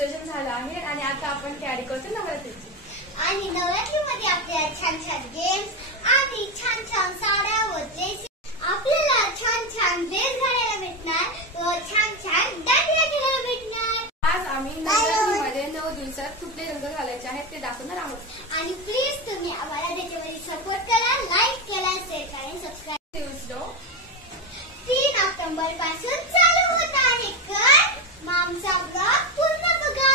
विसर्जन झालं आहे आणि आता आपण तयारी करतो नवरात्रीची. आणि नवरात्रीमध्ये आपल्याला छान छान गेम्स आणि छान छान साड्या व ड्रेस, आपल्याला छान छान ड्रेस घालायला भेटणार व छान छान दागिने घालायला भेटणार. आज आम्ही नवरात्रीमध्ये 9 दिवसात कुठले रंग घालायचे आहेत ते दाखवणार आहोत. आणि प्लीज तुम्ही आम्हाला त्याच्यामध्ये सपोर्ट करा, लाईक करा, शेअर करा आणि सबस्क्राईब. 3 ऑक्टोबर पासून चालू होत आहे. कर आमचा ब्लॉग पूर्ण बघा.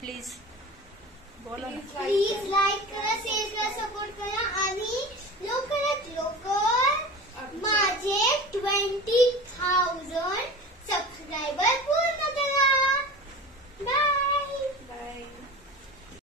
प्लीज प्लीज लाईक करा, शेअर करा, सपोर्ट करा आणि लवकरात लवकर